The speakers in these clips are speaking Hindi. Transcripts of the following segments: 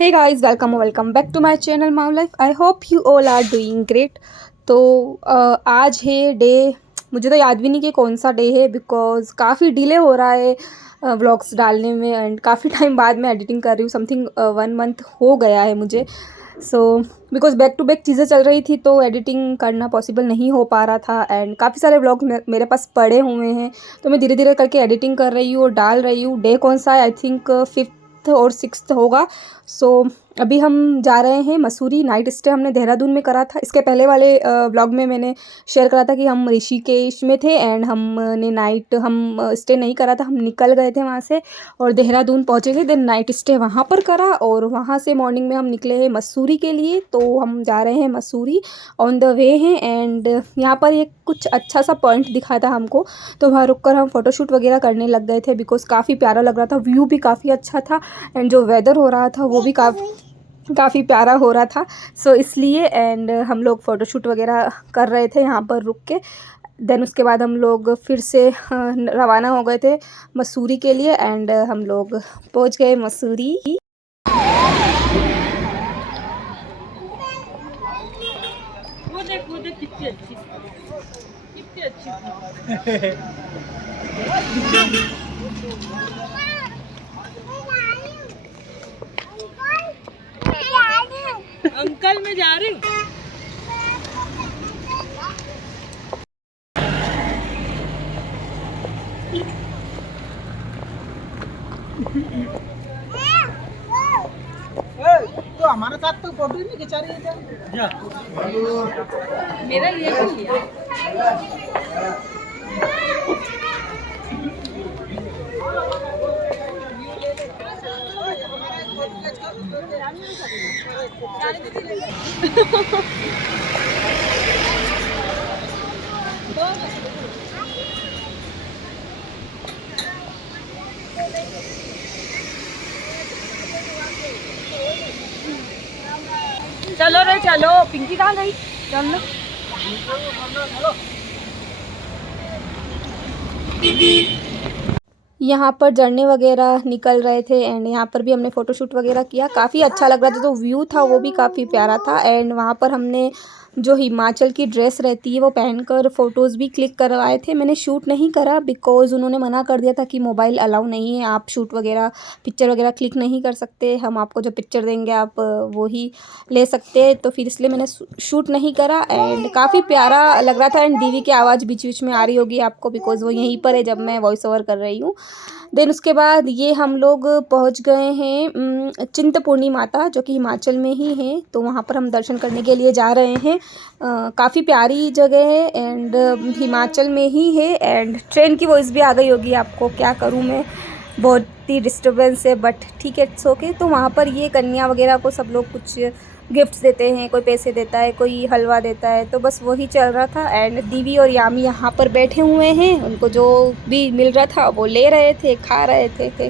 Hey guys, welcome back to my channel Mom Life. I hope you all are doing great. तो आज है डे, मुझे तो याद भी नहीं कि कौन सा डे है बिकॉज़ काफ़ी डिले हो रहा है व्लॉग्स डालने में एंड काफ़ी टाइम बाद मैं एडिटिंग कर रही हूँ. समथिंग 1 मंथ हो गया है मुझे. So because back to back चीज़ें चल रही थी तो एडिटिंग करना पॉसिबल नहीं हो पा रहा था एंड काफ़ी सारे व्लॉग मेरे पास पड़े हुए हैं. तो मैं धीरे धीरे करके एडिटिंग कर रही हूँ और डाल रही हूँ. डे कौन सा है? आई थिंक 5th और 6th होगा. सो अभी हम जा रहे हैं मसूरी. नाइट स्टे हमने देहरादून में करा था. इसके पहले वाले व्लॉग में मैंने शेयर करा था कि हम ऋषिकेश में थे एंड हमने नाइट स्टे नहीं करा था. हम निकल गए थे वहाँ से और देहरादून पहुँचे थे. देन नाइट स्टे वहाँ पर करा और वहाँ से मॉर्निंग में हम निकले हैं मसूरी के लिए. तो हम जा रहे हैं मसूरी, ऑन द वे हैं. एंड यहाँ पर एक कुछ अच्छा सा पॉइंट दिखा था हमको, तो वहाँ रुक कर हम फ़ोटोशूट वगैरह करने लग गए थे बिकॉज़ काफ़ी प्यारा लग रहा था. व्यू भी काफ़ी अच्छा था एंड जो वेदर हो रहा था वो भी काफ़ी प्यारा हो रहा था. सो इसलिए एंड हम लोग फ़ोटोशूट वगैरह कर रहे थे यहाँ पर रुक के. देन उसके बाद हम लोग फिर से रवाना हो गए थे मसूरी के लिए एंड हम लोग पहुँच गए मसूरी. वो देख कितनी अच्छी अंकल मैं जा रही हूँ. तो हमारे साथ तो फोटो ही नहीं खिंचा रही है. मेरा ये भी लिया. चलो रे चलो. पिंकी कहाँ गई? चलो यहाँ पर झरने वगैरह निकल रहे थे एंड यहाँ पर भी हमने फ़ोटोशूट वगैरह किया. काफ़ी अच्छा लग रहा था. जो व्यू था वो भी काफ़ी प्यारा था एंड वहाँ पर हमने जो हिमाचल की ड्रेस रहती है वो पहनकर फ़ोटोज़ भी क्लिक करवाए थे. मैंने शूट नहीं करा बिकॉज़ उन्होंने मना कर दिया था कि मोबाइल अलाउ नहीं है, आप शूट वगैरह पिक्चर वगैरह क्लिक नहीं कर सकते, हम आपको जो पिक्चर देंगे आप वो ही ले सकते हैं. तो फिर इसलिए मैंने शूट नहीं करा एंड काफ़ी प्यारा लग रहा था. एंड दीदी की आवाज़ बीच बीच में आ रही होगी आपको बिकॉज़ वो यहीं पर है जब मैं वॉइस ओवर कर रही हूँ. देन उसके बाद ये हम लोग पहुंच गए हैं चिंतपूर्णी माता जो कि हिमाचल में ही है. तो वहाँ पर हम दर्शन करने के लिए जा रहे हैं. काफ़ी प्यारी जगह है एंड हिमाचल में ही है. एंड ट्रेन की वॉइस भी आ गई होगी आपको. क्या करूँ मैं, बहुत ही डिस्टर्बेंस है बट ठीक है, इट्स ओके. तो वहाँ पर ये कन्या वगैरह को सब लोग कुछ गिफ्ट्स देते हैं, कोई पैसे देता है, कोई हलवा देता है. तो बस वही चल रहा था एंड दीवी और यामी यहाँ पर बैठे हुए हैं. उनको जो भी मिल रहा था वो ले रहे थे, खा रहे थे.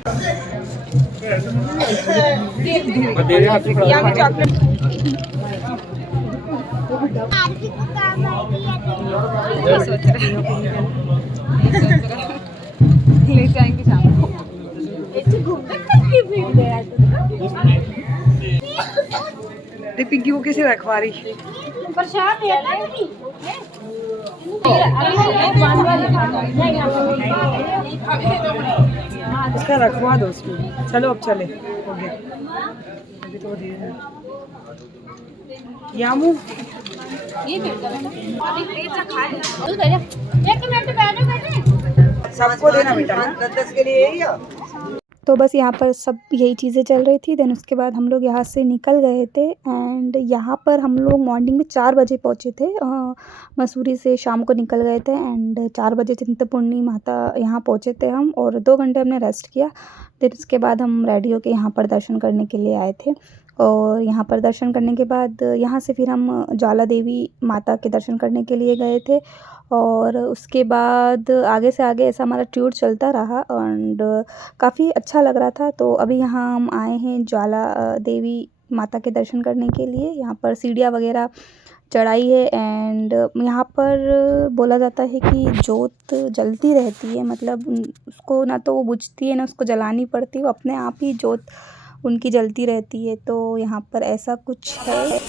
यामी चॉकलेट ले जाएंगे शाम को. पिंकी को कैसे रखवा रही? उसका रखवा दो उसको. चलो अब चले, हो गया अभी तो धीरे. यामू सबको देना बेटा, 10 के लिए यही है. तो बस यहाँ पर सब यही चीज़ें चल रही थी. देन उसके बाद हम लोग यहाँ से निकल गए थे एंड यहाँ पर हम लोग मॉर्निंग में 4 बजे पहुँचे थे. मसूरी से शाम को निकल गए थे एंड 4 बजे चिंतपूर्णी माता यहाँ पहुँचे थे हम और 2 घंटे हमने रेस्ट किया. देन उसके बाद हम रेडी होके यहाँ पर दर्शन करने के लिए आए थे और यहाँ पर दर्शन करने के बाद यहाँ से फिर हम ज्वाला देवी माता के दर्शन करने के लिए गए थे. और उसके बाद आगे से आगे ऐसा हमारा टूर चलता रहा एंड काफ़ी अच्छा लग रहा था. तो अभी यहाँ हम आए हैं ज्वाला देवी माता के दर्शन करने के लिए. यहाँ पर सीढ़ियाँ वगैरह चढ़ाई है एंड यहाँ पर बोला जाता है कि जोत जलती रहती है, मतलब उसको ना तो वो बुझती है ना उसको जलानी पड़ती है, वो अपने आप ही जोत उनकी जलती रहती है। तो यहाँ पर ऐसा कुछ है।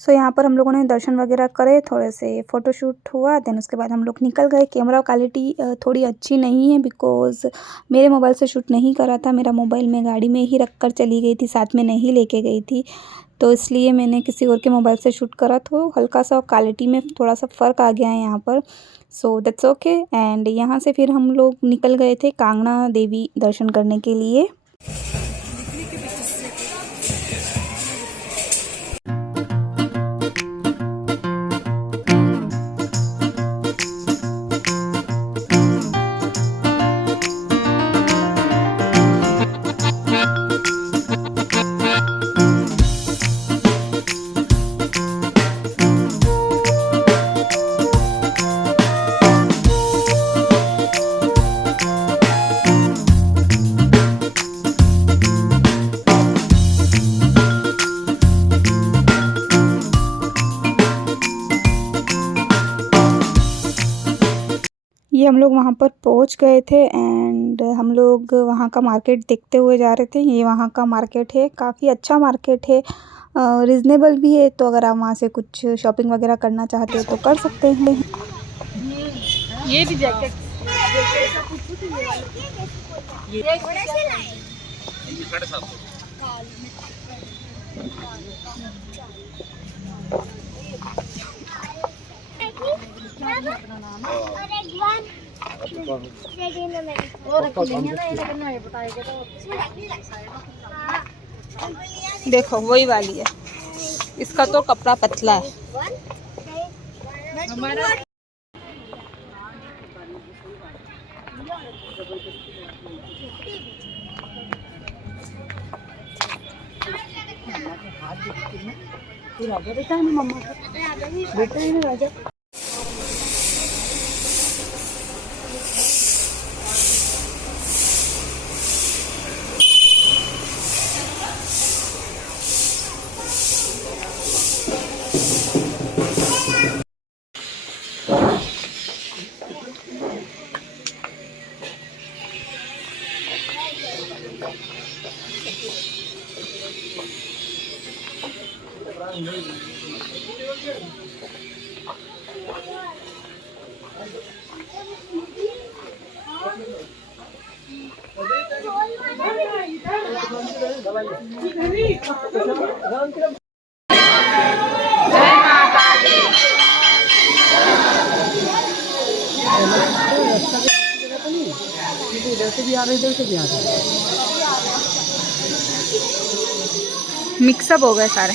सो यहाँ पर हम लोगों ने दर्शन वगैरह करे, थोड़े से फ़ोटोशूट हुआ, देन उसके बाद हम लोग निकल गए। कैमरा क्वालिटी थोड़ी अच्छी नहीं है बिकॉज़ मेरे मोबाइल से शूट नहीं करा था। मेरा मोबाइल मैं गाड़ी में ही रख कर चली गई थी, साथ में नहीं लेके गई थी, तो इसलिए मैंने किसी और के मोबाइल से शूट करा, तो हल्का सा क्वालिटी में थोड़ा सा फ़र्क आ गया है यहाँ पर। So that's okay. एंड यहाँ से फिर हम लोग निकल गए थे कांगड़ा देवी दर्शन करने के लिए। ये हम लोग वहाँ पर पहुँच गए थे एंड हम लोग वहाँ का मार्केट देखते हुए जा रहे थे। ये वहाँ का मार्केट है, काफ़ी अच्छा मार्केट है, रिजनेबल भी है। तो अगर आप वहाँ से कुछ शॉपिंग वगैरह करना चाहते हो तो कर सकते हैं। ये भी जैकेट देखो वही वाली है, इसका तो कपड़ा पतला है। बेटा है ना मम्मा का, बेटा है ना राजा। इधर से भी आ रहा है, इधर से भी आ रहा है। मिक्सअप हो गए सारे।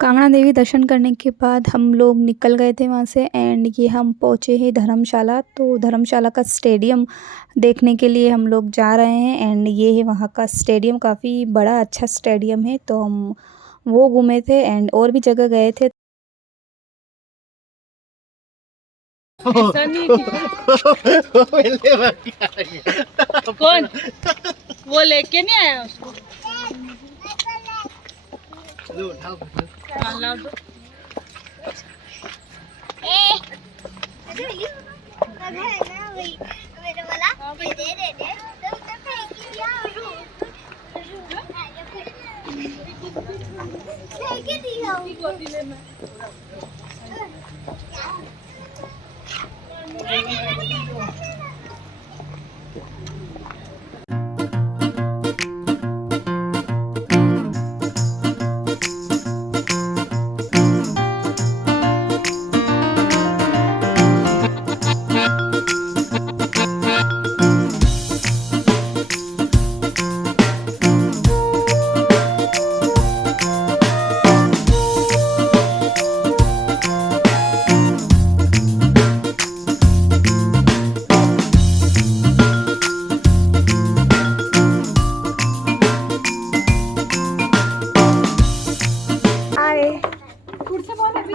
कांगड़ा देवी दर्शन करने के बाद हम लोग निकल गए थे वहाँ से एंड ये हम पहुँचे हैं धर्मशाला। तो धर्मशाला का स्टेडियम देखने के लिए हम लोग जा रहे हैं एंड ये है वहाँ का स्टेडियम, काफ़ी बड़ा अच्छा स्टेडियम है। तो हम वो घूमे थे एंड और भी जगह गए थे। ऐसा नहीं कौन वो लेके नहीं आया उसको। हाँ, लाओ दो।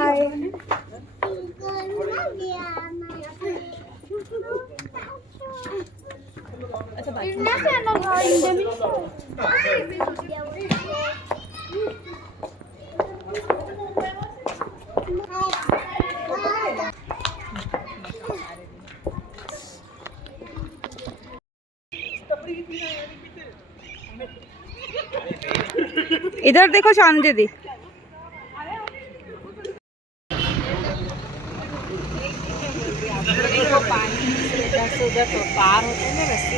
हाय। इधर देखो शानू दीदी। उधर तो पार होते हैं ना रस्ते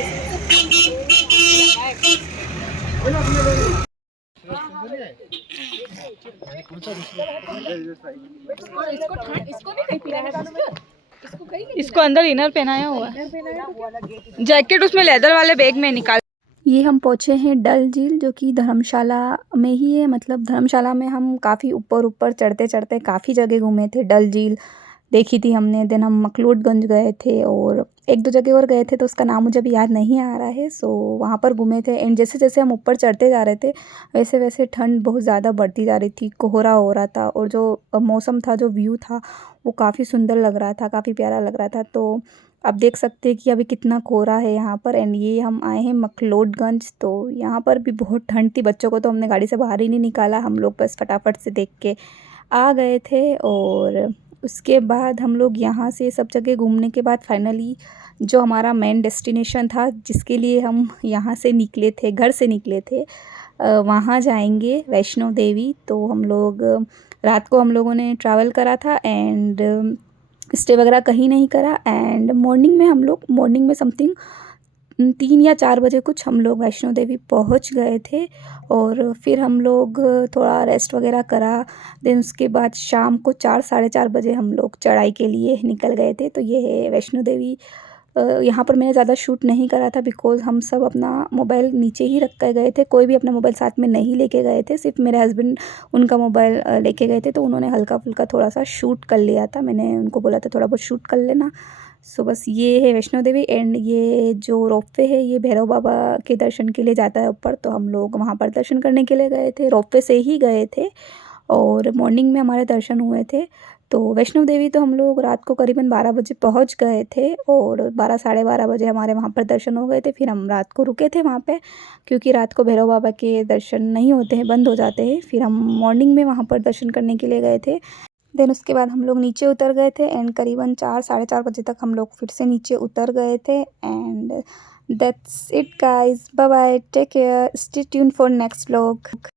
इसको अंदर इनर पहनाया हुआ है, जैकेट उसमें लेदर वाले बैग में निकाल। ये हम पहुँचे हैं डल झील, जो कि धर्मशाला में ही है। मतलब धर्मशाला में हम काफ़ी ऊपर ऊपर चढ़ते चढ़ते काफ़ी जगह घूमे थे। डल झील देखी थी हमने, देन हम मकलोडगंज गए थे और एक दो जगह और गए थे, तो उसका नाम मुझे अभी याद नहीं आ रहा है। सो वहाँ पर घूमे थे। एंड जैसे जैसे हम ऊपर चढ़ते जा रहे थे वैसे वैसे ठंड बहुत ज़्यादा बढ़ती जा रही थी, कोहरा हो रहा था और जो मौसम था, जो व्यू था, वो काफ़ी सुंदर लग रहा था, काफ़ी प्यारा लग रहा था। तो आप देख सकते हैं कि अभी कितना कोहरा है यहाँ पर। एंड ये हम आए हैं मकलोडगंज, तो यहाँ पर भी बहुत ठंड थी। बच्चों को तो हमने गाड़ी से बाहर ही नहीं निकाला, हम लोग बस फटाफट से देख के आ गए थे। और उसके बाद हम लोग यहाँ से सब जगह घूमने के बाद फाइनली जो हमारा मेन डेस्टिनेशन था, जिसके लिए हम यहाँ से निकले थे, घर से निकले थे, वहाँ जाएंगे, वैष्णो देवी। तो हम लोग रात को हम लोगों ने ट्रैवल करा था एंड स्टे वगैरह कहीं नहीं करा। एंड मॉर्निंग में समथिंग 3 या 4 बजे कुछ हम लोग वैष्णो देवी पहुंच गए थे। और फिर हम लोग थोड़ा रेस्ट वगैरह करा। देन उसके बाद शाम को 4 साढ़े 4 बजे हम लोग चढ़ाई के लिए निकल गए थे। तो ये है वैष्णो देवी। यहाँ पर मैंने ज़्यादा शूट नहीं करा था बिकॉज़ हम सब अपना मोबाइल नीचे ही रख कर गए थे, कोई भी अपना मोबाइल साथ में नहीं लेके गए थे। सिर्फ मेरे हस्बैंड उनका मोबाइल लेके गए थे, तो उन्होंने हल्का फुल्का थोड़ा सा शूट कर लिया था। मैंने उनको बोला था थोड़ा बहुत शूट कर लेना। सो बस ये है वैष्णो देवी। एंड ये जो रोपवे है ये भैरव बाबा के दर्शन के लिए जाता है ऊपर, तो हम लोग वहाँ पर दर्शन करने के लिए गए थे, रोपवे से ही गए थे और मॉर्निंग में हमारे दर्शन हुए थे। तो वैष्णो देवी तो हम लोग रात को करीबन 12 बजे पहुँच गए थे और 12 साढ़े 12 बजे हमारे वहाँ पर दर्शन हो गए थे। फिर हम रात को रुके थे वहाँ पे, क्योंकि रात को भैरव बाबा के दर्शन नहीं होते हैं, बंद हो जाते हैं। फिर हम मॉर्निंग में वहाँ पर दर्शन करने के लिए गए थे। देन उसके बाद हम लोग नीचे उतर गए थे एंड करीबन 4 साढ़े 4 बजे तक हम लोग फिर से नीचे उतर गए थे। And that's it guys, bye bye, take care, stay tune for next vlog.